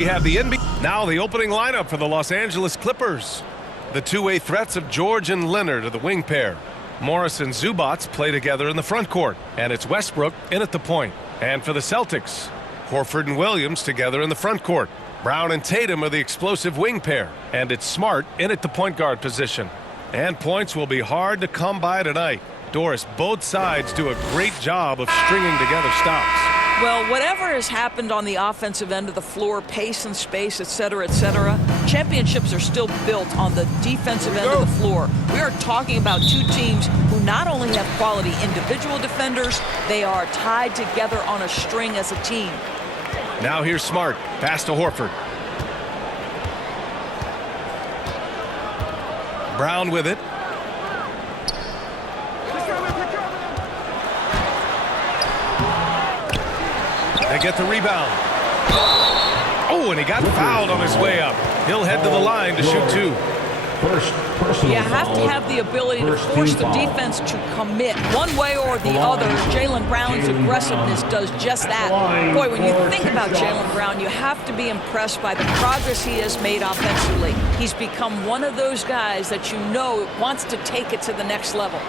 We have the NBA. Now the opening lineup for the Los Angeles Clippers. The two-way threats of George and Leonard are the wing pair. Morris and Zubats play together in the front court. And it's Westbrook in at the point. And for the Celtics, Horford and Williams together in the front court. Brown and Tatum are the explosive wing pair. And it's Smart in at the point guard position. And points will be hard to come by tonight. Doris, both sides do a great job of stringing together stops. Well, whatever has happened on the offensive end of the floor, pace and space, etc., championships are still built on the defensive end of the floor. We are talking about two teams who not only have quality individual defenders, they are tied together on a string as a team. Now here's Smart. Pass to Horford. Brown with it. They get the rebound. Oh, and he got fouled on his way up. He'll head to the line to shoot two. You have to have the ability to force the defense to commit one way or the other. Jaylen Brown's aggressiveness does just that. Boy, when you think about Jaylen Brown, you have to be impressed by the progress he has made offensively. He's become one of those guys that you know wants to take it to the next level.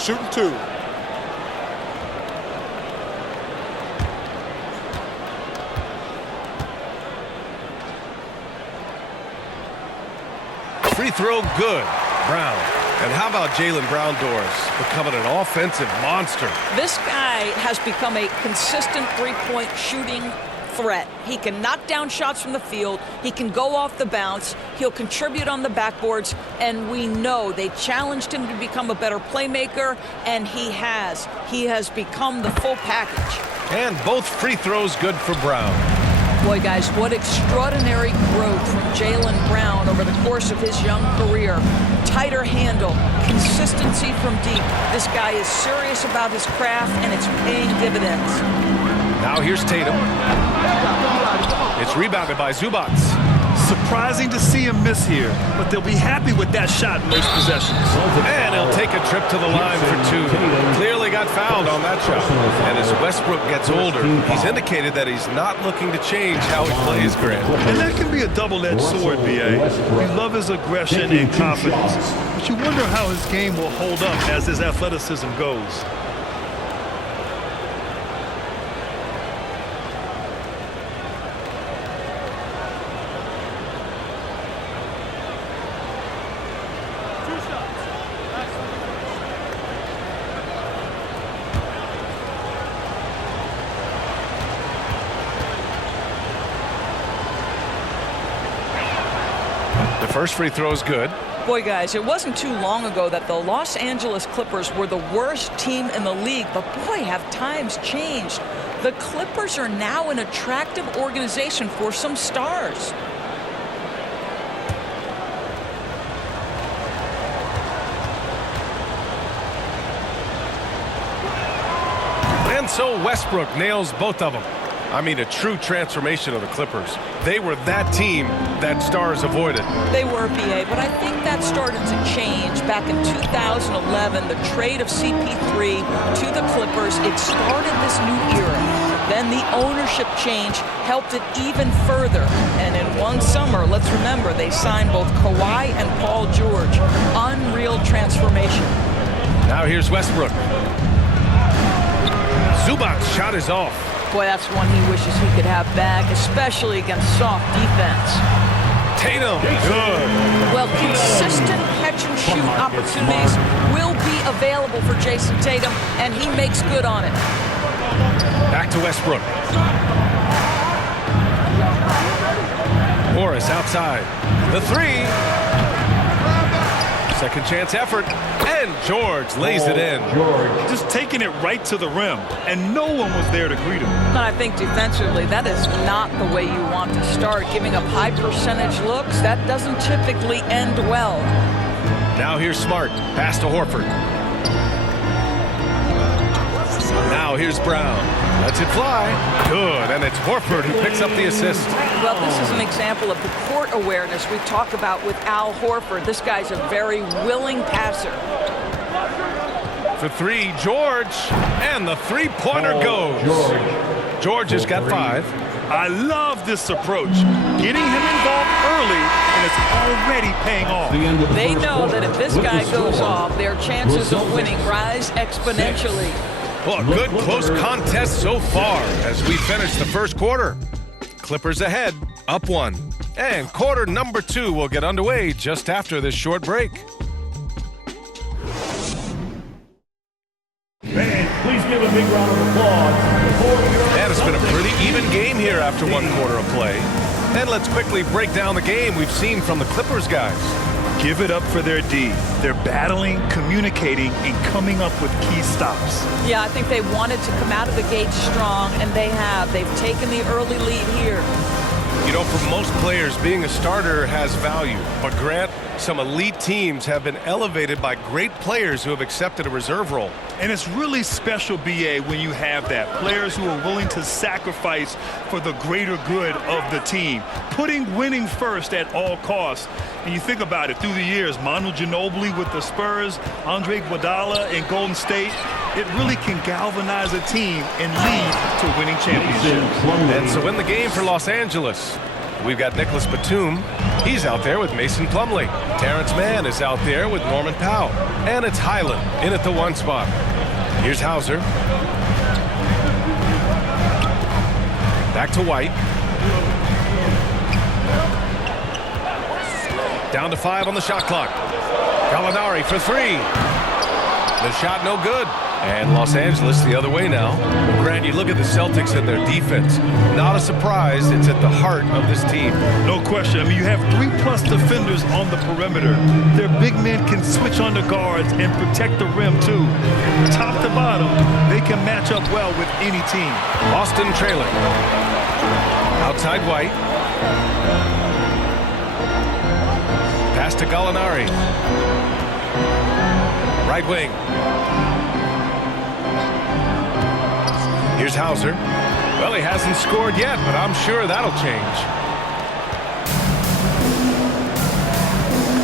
Shooting two. Free throw good. Brown. And how about Jaylen Brown, Doris, becoming an offensive monster? This guy has become a consistent three-point shooting threat. He can knock down shots from the field. He can go off the bounce. He'll contribute on the backboards. And we know they challenged him to become a better playmaker, and he has. He has become the full package. And both free throws good for Brown. Boy, guys, what extraordinary growth from Jaylen Brown over the course of his young career. Tighter handle, consistency from deep. This guy is serious about his craft, and it's paying dividends. Now here's Tatum. It's rebounded by Zubats. Surprising to see him miss here, but they'll be happy with that shot most possessions. And he'll take a trip to the line for two. Clearly got fouled on that shot. And as Westbrook gets older, he's indicated that he's not looking to change how he plays, Grant. And that can be a double-edged sword, B.A. We love his aggression and confidence, but you wonder how his game will hold up as his athleticism goes. First free throw is good. Boy, guys, it wasn't too long ago that the Los Angeles Clippers were the worst team in the league, but boy, have times changed. The Clippers are now an attractive organization for some stars. And so Westbrook nails both of them. I mean, a true transformation of the Clippers. They were that team that stars avoided. They were, BA, but I think that started to change back in 2011. The trade of CP3 to the Clippers, it started this new era. Then the ownership change helped it even further. And in one summer, let's remember, they signed both Kwai and Paul George. Unreal transformation. Now here's Westbrook. Zubac's shot is off. Boy, that's one he wishes he could have back, especially against soft defense. Tatum, good. Well, consistent catch-and-shoot opportunities will be available for Jason Tatum, and he makes good on it. Back to Westbrook. Morris outside. The three. Second chance effort. And George lays it in. Just taking it right to the rim, and no one was there to greet him. And I think defensively, that is not the way you want to start. Giving up high percentage looks, that doesn't typically end well. Now here's Smart. Pass to Horford. Now here's Brown. Lets it fly. Good, and it's Horford who picks up the assist. Well, this is an example of the court awareness we talk about with Al Horford. This guy's a very willing passer. for three, George, and the three-pointer goes. George has got 5. I love this approach. Getting him involved early, and it's already paying off. They know that if this guy goes off, their chances of winning rise exponentially. Well, a good close contest so far as we finish the first quarter. Clippers ahead, up 1. And quarter number 2 will get underway just after this short break. Please give a big round of applause. And it's been a pretty even game here after 1 quarter of play. And let's quickly break down the game we've seen from the Clippers guys. Give it up for their D. They're battling, communicating, and coming up with key stops. Yeah, I think they wanted to come out of the gate strong, and they have. They've taken the early lead here. You know, for most players, being a starter has value. But Grant, some elite teams have been elevated by great players who have accepted a reserve role. And it's really special, BA, when you have that. Players who are willing to sacrifice for the greater good of the team. Putting winning first at all costs. And you think about it, through the years, Manu Ginobili with the Spurs, Andre Iguodala in Golden State, it really can galvanize a team and lead to winning championships. And so in the game for Los Angeles, we've got Nicholas Batum. He's out there with Mason Plumlee. Terrence Mann is out there with Norman Powell. And it's Highland in at the 1 spot. Here's Hauser. Back to White. Down to 5 on the shot clock. Gallinari for 3. The shot no good. And Los Angeles the other way now. Grant, you look at the Celtics and their defense. Not a surprise, it's at the heart of this team. No question. I mean, you have 3+ defenders on the perimeter. Their big men can switch on the guards and protect the rim, too. Top to bottom, they can match up well with any team. Boston trailing. Outside White. Pass to Gallinari. Right wing. Here's Hauser. Well, he hasn't scored yet, but I'm sure that'll change.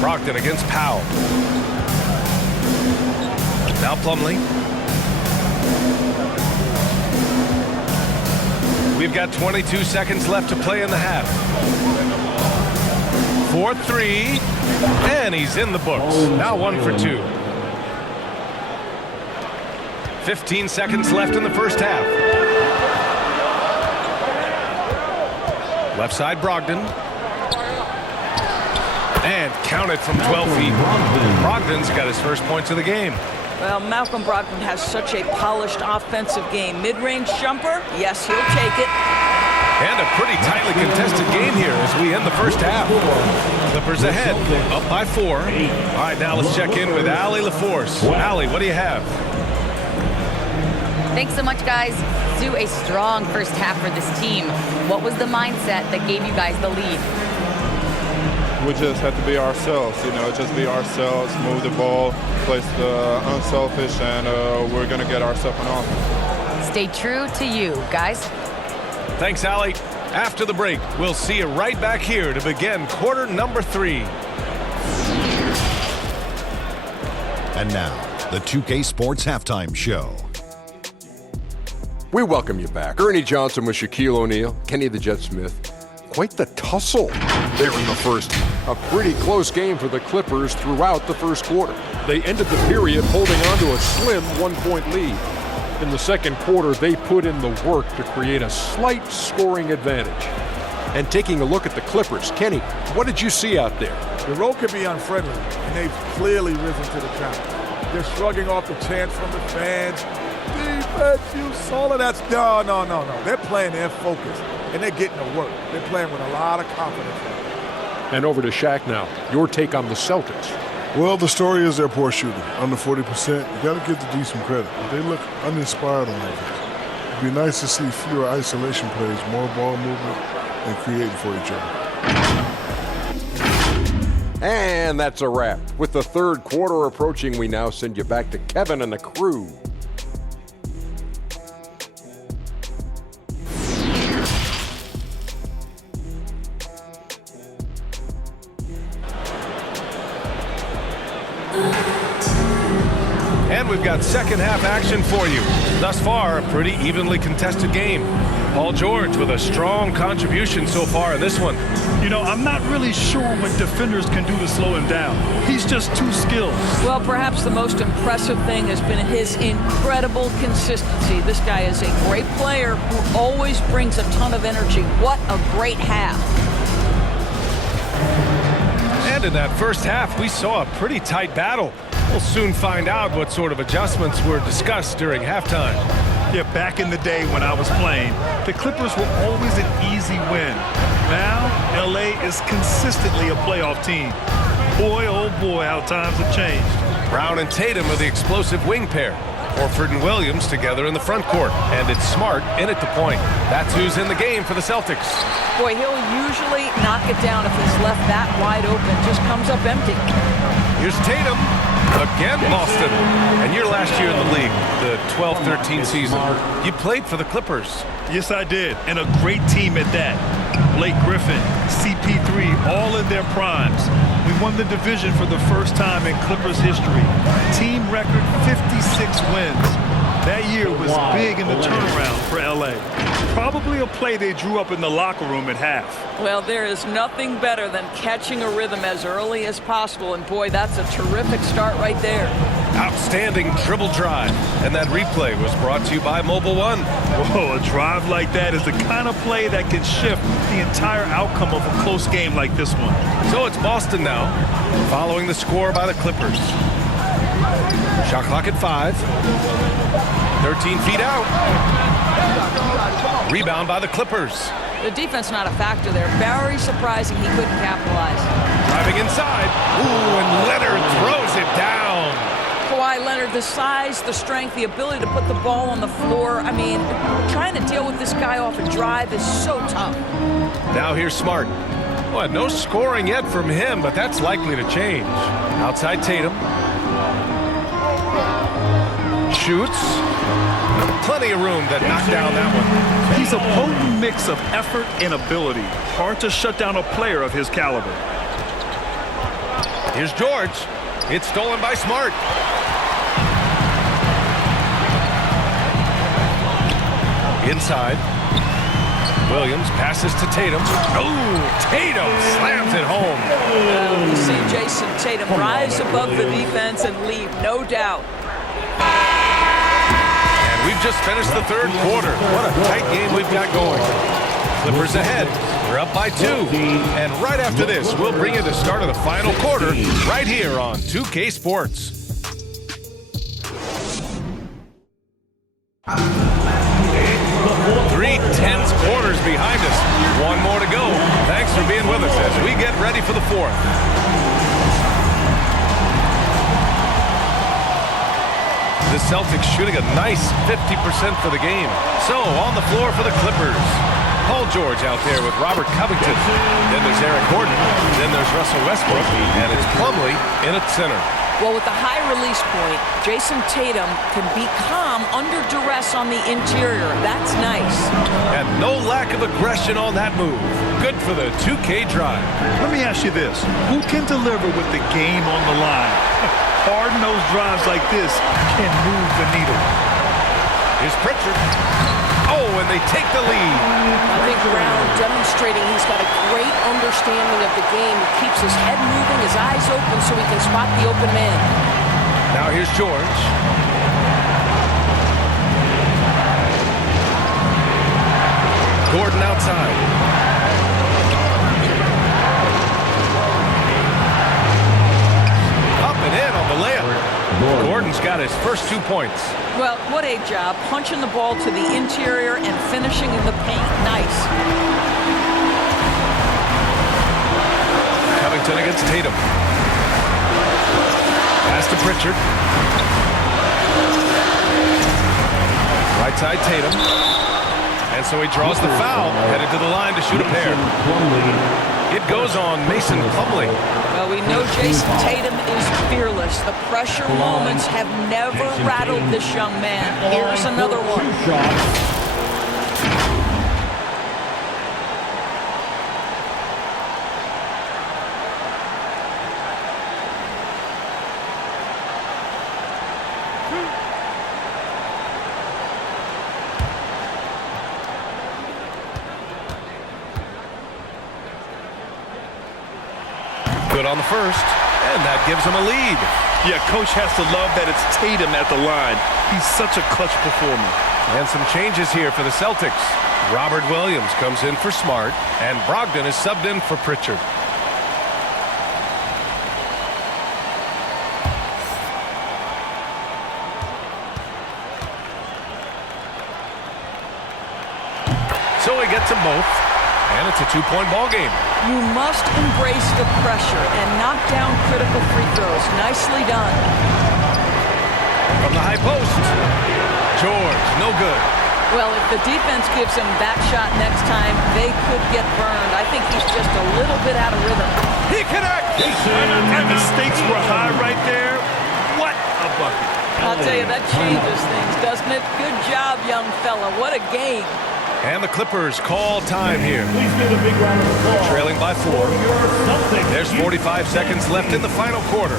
Brogdon against Powell. Now Plumlee. We've got 22 seconds left to play in the half. 4-3, and he's in the books. Now 1 for 2. 15 seconds left in the first half. Left side, Brogdon. And counted from 12 feet. Brogdon's got his first points of the game. Well, Malcolm Brogdon has such a polished offensive game. Mid-range jumper, yes, he'll take it. And a pretty tightly contested game here as we end the first half. Clippers ahead, up by 4. All right, now let's check in with Allie LaForce. Allie, what do you have? Thanks so much, guys. Sue, a strong first half for this team. What was the mindset that gave you guys the lead? We just have to be ourselves, just be ourselves, move the ball, play unselfish, and we're going to get ourselves an offense. Stay true to you, guys. Thanks, Allie. After the break, we'll see you right back here to begin quarter number 3. And now, the 2K Sports Halftime Show. We welcome you back. Ernie Johnson with Shaquille O'Neal, Kenny the Jet Smith. Quite the tussle there in the first. A pretty close game for the Clippers throughout the first quarter. They ended the period holding on to a slim 1-point lead. In the second quarter, they put in the work to create a slight scoring advantage. And taking a look at the Clippers, Kenny, what did you see out there? The road can be unfriendly, and they've clearly risen to the challenge. They're shrugging off the chants from the fans. Defense, you solid. That's no. They're playing their focus, and they're getting to work. They're playing with a lot of confidence. And over to Shaq now. Your take on the Celtics. Well, the story is they're poor shooting, under 40%. You got to give the D some credit. They look uninspired on offense. It'd be nice to see fewer isolation plays, more ball movement, and creating for each other. And that's a wrap. With the third quarter approaching, we now send you back to Kevin and the crew. And with we've got second half action for you. Thus far, a pretty evenly contested game. Paul George with a strong contribution so far in this one. You know, I'm not really sure what defenders can do to slow him down. He's just too skilled. Well, perhaps the most impressive thing has been his incredible consistency. This guy is a great player who always brings a ton of energy. What a great half. And in that first half, we saw a pretty tight battle. We'll soon find out what sort of adjustments were discussed during halftime. Yeah, back in the day when I was playing, the Clippers were always an easy win. Now, LA is consistently a playoff team. Boy, oh boy, how times have changed. Brown and Tatum are the explosive wing pair. Horford and Williams together in the front court. And it's Smart in at the point. That's who's in the game for the Celtics. Boy, he'll usually knock it down if he's left that wide open. Just comes up empty. Here's Tatum. Again, Boston. And your last year in the league, the 12-13 season, you played for the Clippers. Yes, I did. And a great team at that. Blake Griffin, CP3, all in their primes. We won the division for the first time in Clippers history. Team record 56 wins. That year was big in the turnaround for LA. Probably a play they drew up in the locker room at half. Well, there is nothing better than catching a rhythm as early as possible. And boy, that's a terrific start right there. Outstanding dribble drive. And that replay was brought to you by Mobile One. Whoa, a drive like that is the kind of play that can shift the entire outcome of a close game like this one. So it's Boston now, following the score by the Clippers. Shot clock at 5. 13 feet out. Rebound by the Clippers. The defense not a factor there. Very surprising he couldn't capitalize. Driving inside. Ooh, and Leonard throws it down. Kawhi Leonard, the size, the strength, the ability to put the ball on the floor. I mean, trying to deal with this guy off a drive is so tough. Now here's Smart. Well, no scoring yet from him, but that's likely to change. Outside Tatum. Shoots. Plenty of room to knock down that one. He's a potent mix of effort and ability. Hard to shut down a player of his caliber. Here's George. It's stolen by Smart. Inside. Williams passes to Tatum. Oh, Tatum slams it home. Well, you see Jason Tatum rise above the defense and leave, no doubt. And we've just finished the third quarter. What a tight game we've got going. Clippers ahead. They're up by 2. And right after this, we'll bring you the start of the final quarter right here on 2K Sports. Three tense quarters behind us. One more to go. Thanks for being with us as we get ready for the fourth. The Celtics shooting a nice 50% for the game. So on the floor for the Clippers. Paul George out there with Robert Covington. Then there's Eric Gordon. Then there's Russell Westbrook. And it's Plumlee in at center. Well, with the high release point, Jason Tatum can be calm under duress on the interior. That's nice. And no lack of aggression on that move. Good for the 2K drive. Let me ask you this. Who can deliver with the game on the line? Hard-nosed drives like this can move the needle. Here's Pritchard. Oh, and they take the lead. I think Brown demonstrating he's got a great understanding of the game. He keeps his head moving, his eyes open so he can spot the open man. Now here's George. Gordon outside. Up and in on the layup. Gordon's got his first 2 points. Well, what a job. Punching the ball to the interior and finishing in the paint. Nice. Covington against Tatum. Pass to Pritchard. Right side Tatum. And so he draws the foul. Headed to the line to shoot a pair. It goes on Mason Plumlee. Well, we know Jason Tatum is fearless. The pressure moments have never rattled this young man. Here's another one. Good on the first, and that gives him a lead. Yeah, coach has to love that it's Tatum at the line. He's such a clutch performer. And some changes here for the Celtics. Robert Williams comes in for Smart, and Brogdon is subbed in for Pritchard. So he gets them both, and it's a two-point ball game. You must embrace the pressure and knock down critical free throws. Nicely done. From the high post, George, no good. Well, if the defense gives him that shot next time, they could get burned. I think he's just a little bit out of rhythm. He connects! And the stakes were high right there. What a bucket. I'll tell you, that changes things, doesn't it? Good job, young fella. What a game. And the Clippers call time here. Please give a big round of applause. Trailing by 4. There's 45 seconds left in the final quarter.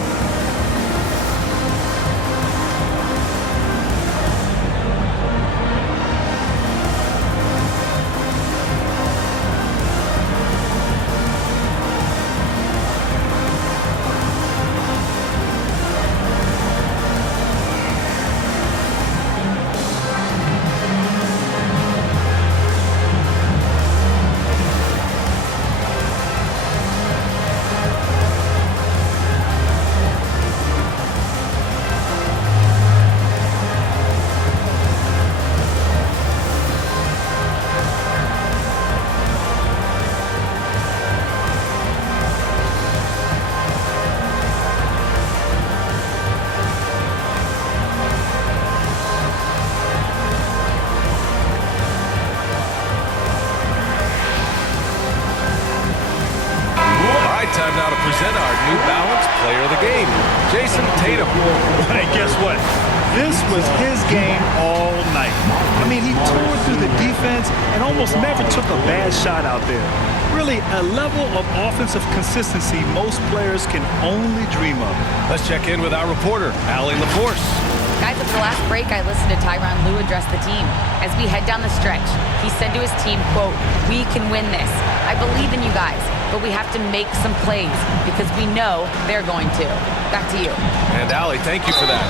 Time now to present our New Balance Player of the Game, Jason Tatum. Hey, guess what? This was his game all night. I mean, he tore through the defense and almost never took a bad shot out there. Really, a level of offensive consistency most players can only dream of. Let's check in with our reporter, Allie LaForce. Guys, at the last break, I listened to Tyronn Lue address the team. As we head down the stretch, he said to his team, quote, "We can win this. I believe in you guys, but we have to make some plays because we know they're going to." Back to you. And Allie, thank you for that.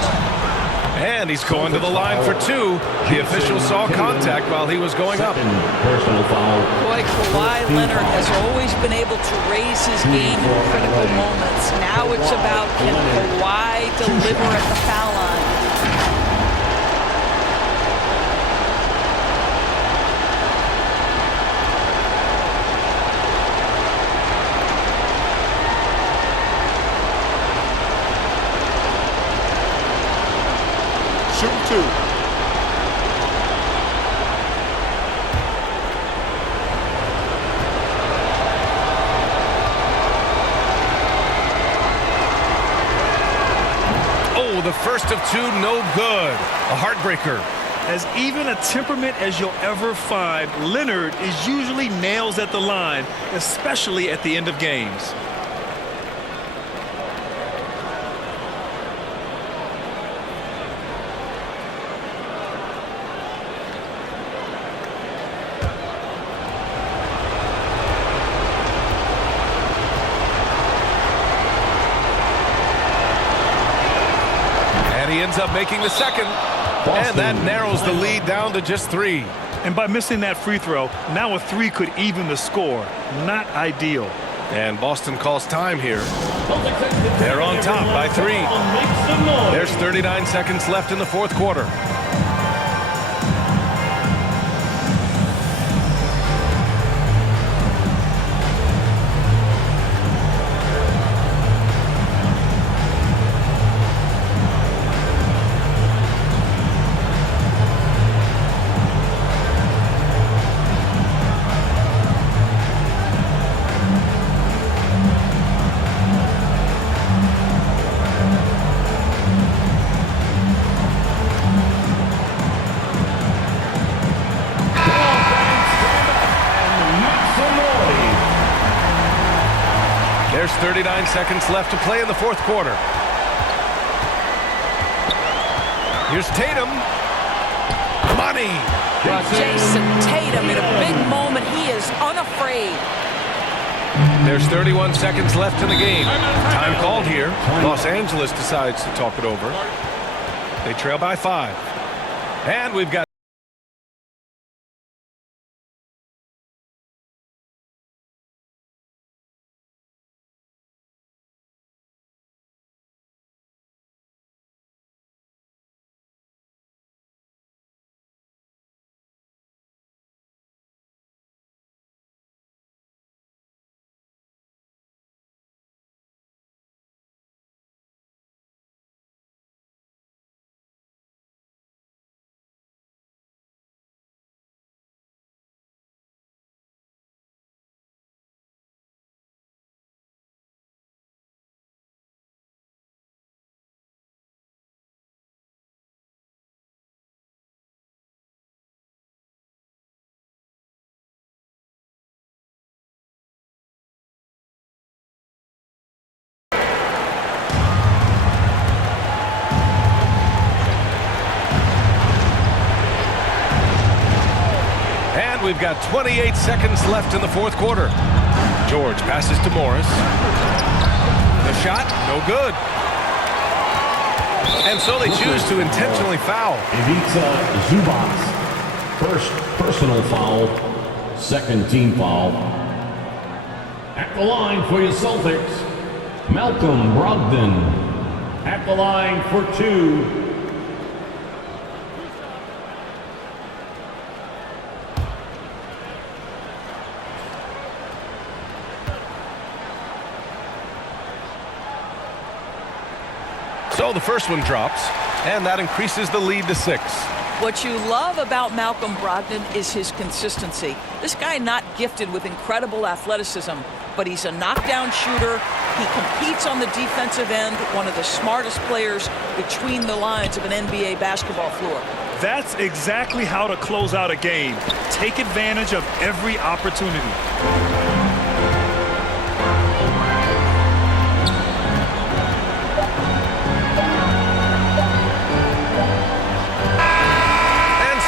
And he's going to the line for 2. The official saw contact while he was going up. Personal foul. Boy, Kwai Leonard has always been able to raise his game in critical moments. Now it's about, can Kwai deliver at the foul line? Shooting 2. Oh, the first of 2, no good. A heartbreaker. As even a temperament as you'll ever find, Leonard is usually nails at the line, especially at the end of games. He ends up making the second, and that narrows the lead down to just 3. And by missing that free throw, now a 3 could even the score. Not ideal. And Boston calls time here. They're on top by 3. There's 39 seconds left in the fourth quarter. There's 39 seconds left to play in the fourth quarter. Here's Tatum. Money. Jason Tatum in a big moment. He is unafraid. There's 31 seconds left in the game. Time called here. Los Angeles decides to talk it over. They trail by 5. And we've got we've got 28 seconds left in the fourth quarter. George passes to Morris. The shot, no good. And so they choose to intentionally foul. Ivica Zubats, first personal foul, second team foul. At the line for your Celtics, Malcolm Brogdon. At the line for 2. So the first one drops, and that increases the lead to 6. What you love about Malcolm Brogdon is his consistency. This guy not gifted with incredible athleticism, but he's a knockdown shooter. He competes on the defensive end, one of the smartest players between the lines of an NBA basketball floor. That's exactly how to close out a game. Take advantage of every opportunity.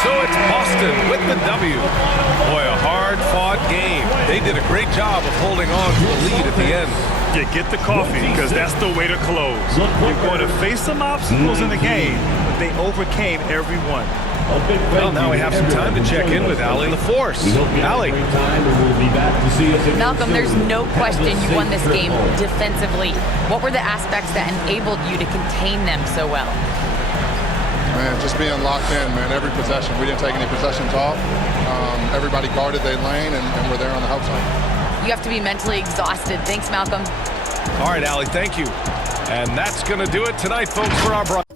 So it's Boston with the W. Boy, a hard-fought game. They did a great job of holding on to the lead at the end. Yeah, get the coffee, because that's the way to close. You're going to face some obstacles in the game, but they overcame every one. Well, now we have some time to check in with Allie LaForce. Allie. Malcolm, there's no question you won this game defensively. What were the aspects that enabled you to contain them so well? Man, just being locked in, man, every possession. We didn't take any possessions off. Everybody guarded their lane, and we're there on the help side. You have to be mentally exhausted. Thanks, Malcolm. All right, Allie, thank you. And that's going to do it tonight, folks, for our broadcast.